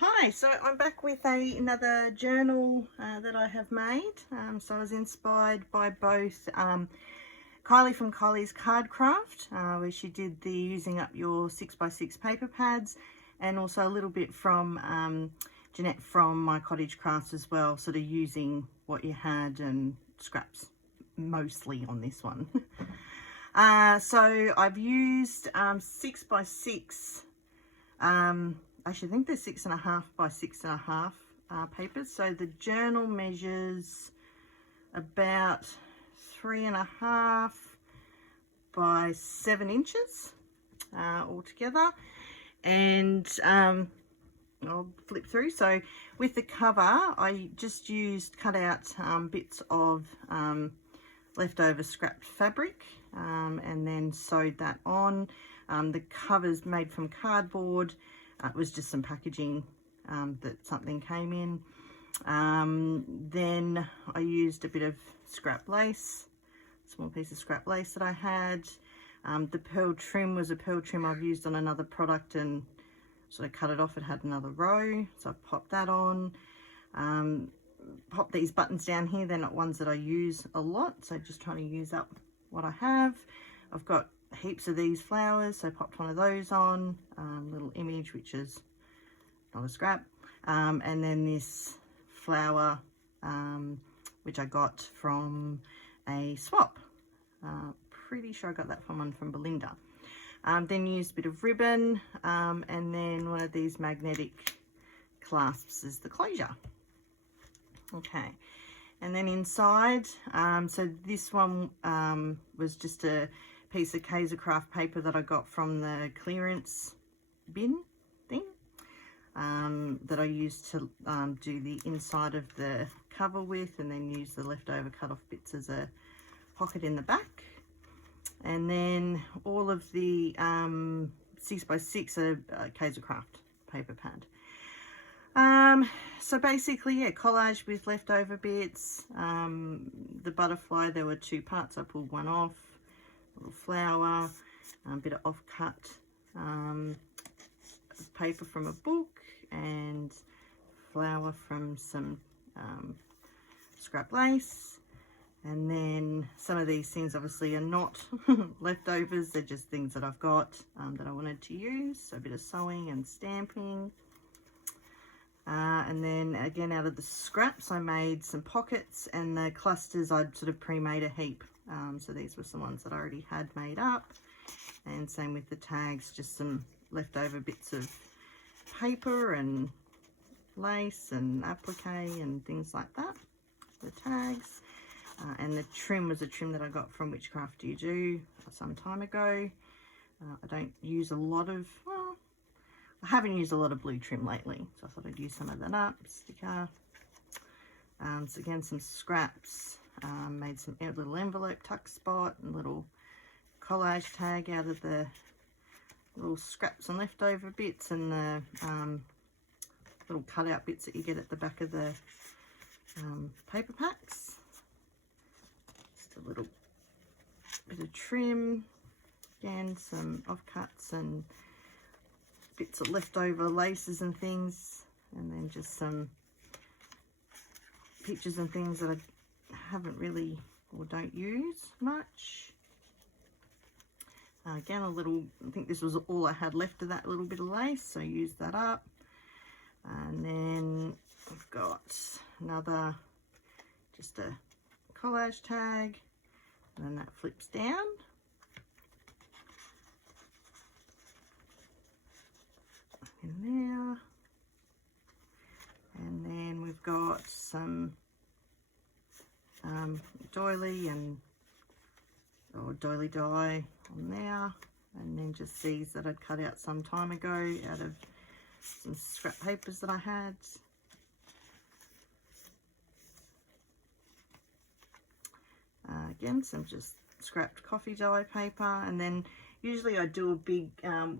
Hi, so I'm back with another journal that I have made. So I was inspired by both Kylie from Kylie's Card Craft, where she did the using up your 6x6 paper pads, and also a little bit from Jeanette from My Cottage Crafts as well, sort of using what you had and scraps mostly on this one. So I've used 6x6 actually I think they're 6.5 by 6.5 papers. So the journal measures about 3.5 by 7 inches altogether. And I'll flip through. So with the cover, I just used cut out bits of leftover scrapped fabric and then sewed that on. The cover's made from cardboard. It was just some packaging that something came in. Then I used a bit of scrap lace, small piece of scrap lace that I had. The pearl trim was a pearl trim I've used on another product and sort of cut it off. It had another row, so I popped that on. Pop these buttons down here. They're not ones that I use a lot, so just trying to use up what I have. I've got heaps of these flowers, so popped one of those on, little image which is not a scrap, and then this flower which I got from a swap. Pretty sure I got that from Belinda. Then used a bit of ribbon, and then one of these magnetic clasps as the closure. Okay, and then inside, so this one was just a piece of Kaiser Craft paper that I got from the clearance bin thing, that I used to do the inside of the cover with, and then use the leftover cut off bits as a pocket in the back. And then all of the 6x6 are Kaiser Craft paper pad. So basically, yeah, collage with leftover bits. The butterfly, there were 2 parts. I pulled one off. Little flower, a bit of off-cut paper from a book, and flower from some scrap lace. And then some of these things obviously are not leftovers, they're just things that I've got that I wanted to use. So a bit of sewing and stamping. And then again, out of the scraps I made some pockets, and the clusters I'd sort of pre-made a heap. So these were some ones that I already had made up, and same with the tags, just some leftover bits of paper and lace and applique and things like that, the tags. And the trim was a trim that I got from Which Craft Do You Do some time ago. I don't use a lot of, well, I haven't used a lot of blue trim lately, so I thought I'd use some of that up. Sticker. So again, some scraps. Made some little envelope tuck spot and little collage tag out of the little scraps and leftover bits, and the little cutout bits that you get at the back of the paper packs. Just a little bit of trim. Again, some offcuts and bits of leftover laces and things, and then just some pictures and things that I haven't really or don't use much. Again, a little, I think this was all I had left of that little bit of lace, so I used that up. And then I've got another, just a collage tag, and then that flips down. In there. And then we've got some doily or doily die on there, and then just these that I'd cut out some time ago out of some scrap papers that I had. Again, some just scrapped coffee dye paper, and then usually I do a big,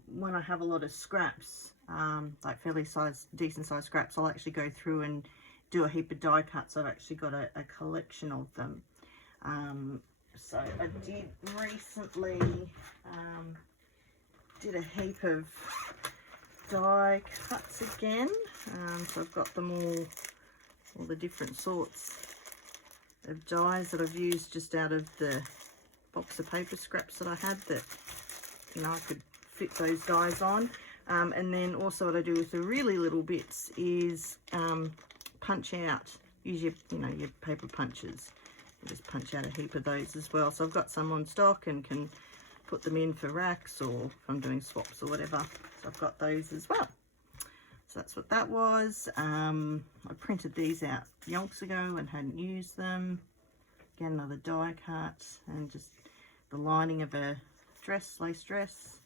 when I have a lot of scraps, like fairly decent sized scraps, I'll actually go through and do a heap of die cuts. I've actually got a collection of them. So I did recently did a heap of die cuts again. So I've got them all the different sorts of dies that I've used just out of the box of paper scraps that I had that, you know, I could fit those dies on. And then also what I do with the really little bits is punch out. Use your, you know, your paper punches. You just punch out a heap of those as well. So I've got some on stock and can put them in for racks, or if I'm doing swaps or whatever. So I've got those as well. So that's what that was. I printed these out yonks ago and hadn't used them. Again, another die cut, and just the lining of a dress, lace dress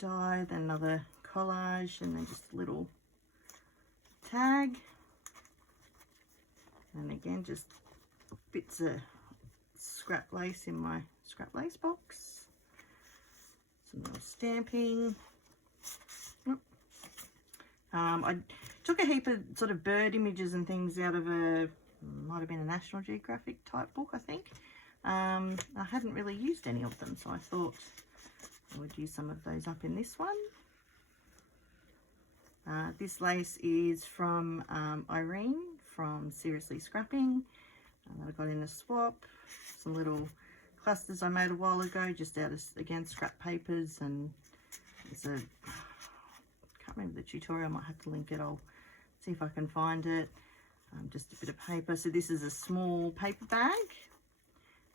die, then another collage, and then just a little tag. And again, just bits of scrap lace in my scrap lace box. Some little stamping. I took a heap of sort of bird images and things out of might have been a National Geographic type book, I think. I hadn't really used any of them, so I thought I would use some of those up in this one. This lace is from Irene from Seriously Scrapping. I got in a swap. Some little clusters I made a while ago, just out of, again, scrap papers, and there's a, I can't remember the tutorial, I might have to link it. I'll see if I can find it. Just a bit of paper. So this is a small paper bag.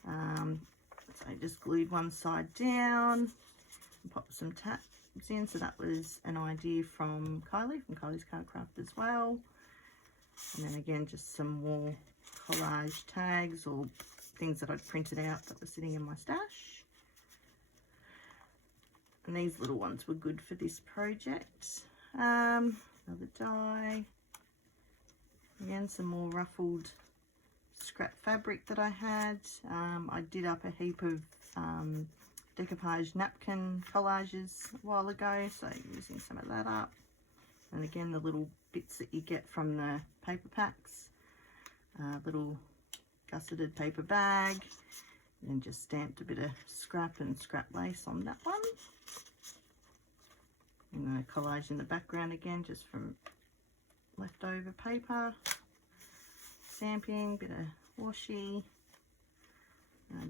So I just glued one side down and popped some tabs in. So that was an idea from Kylie's Card Craft as well. And then again, just some more collage tags or things that I'd printed out that were sitting in my stash. And these little ones were good for this project. Another die. Again, some more ruffled scrap fabric that I had. I did up a heap of decoupage napkin collages a while ago, so using some of that up. And again, the little bits that you get from the paper packs. Little gusseted paper bag, and just stamped a bit of scrap and scrap lace on that one. And a collage in the background again, just from leftover paper. Stamping, bit of washi,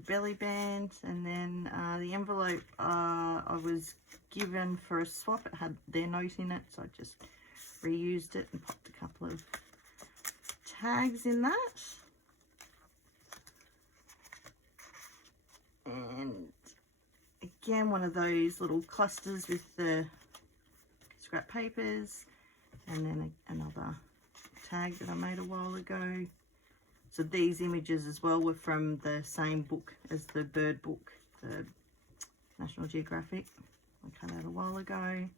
belly band, and then the envelope I was given for a swap. It had their note in it, so I just reused it and popped a couple of tags in that. And again, one of those little clusters with the scrap papers, and then another tag that I made a while ago. So these images as well were from the same book as the bird book, the National Geographic. I cut out a while ago.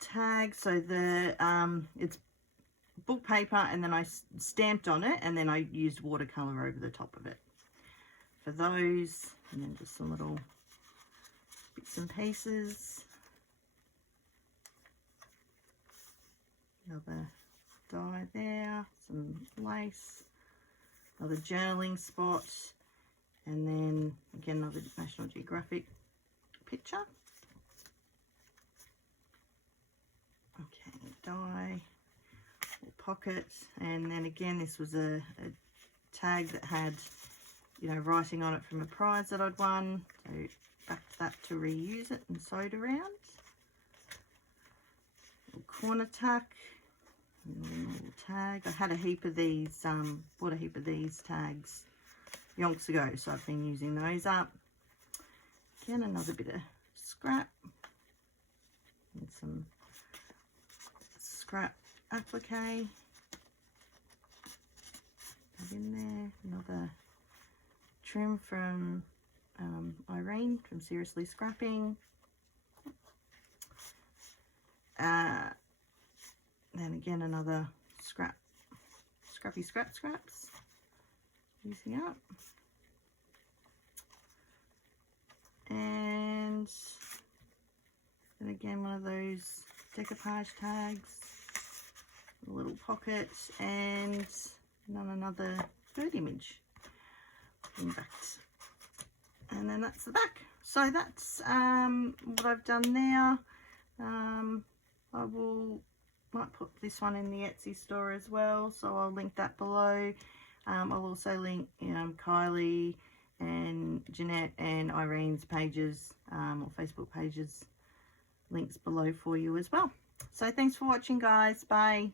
Tag, so the it's book paper, and then I stamped on it, and then I used watercolor over the top of it for those. And then just some little bits and pieces. Another die there, some lace, another journaling spot, and then again another National Geographic picture. Okay, die, pocket, and then again this was a tag that had, you know, writing on it from a prize that I'd won, so backed that to reuse it and sewed around. Little corner tuck. And then a little tag. I had a heap of these, bought a heap of these tags yonks ago, so I've been using those up. Again, another bit of scrap and some scrap applique. That in there. Another trim from Irene from Seriously Scrapping. Then again, another scrappy scraps using up. And then again, one of those decoupage tags, a little pocket, and another bird image. And then that's the back. So that's what I've done there. I might put this one in the Etsy store as well, so I'll link that below. I'll also link Kylie and Jeanette and Irene's pages or Facebook pages links below for you as well. So thanks for watching, guys. Bye.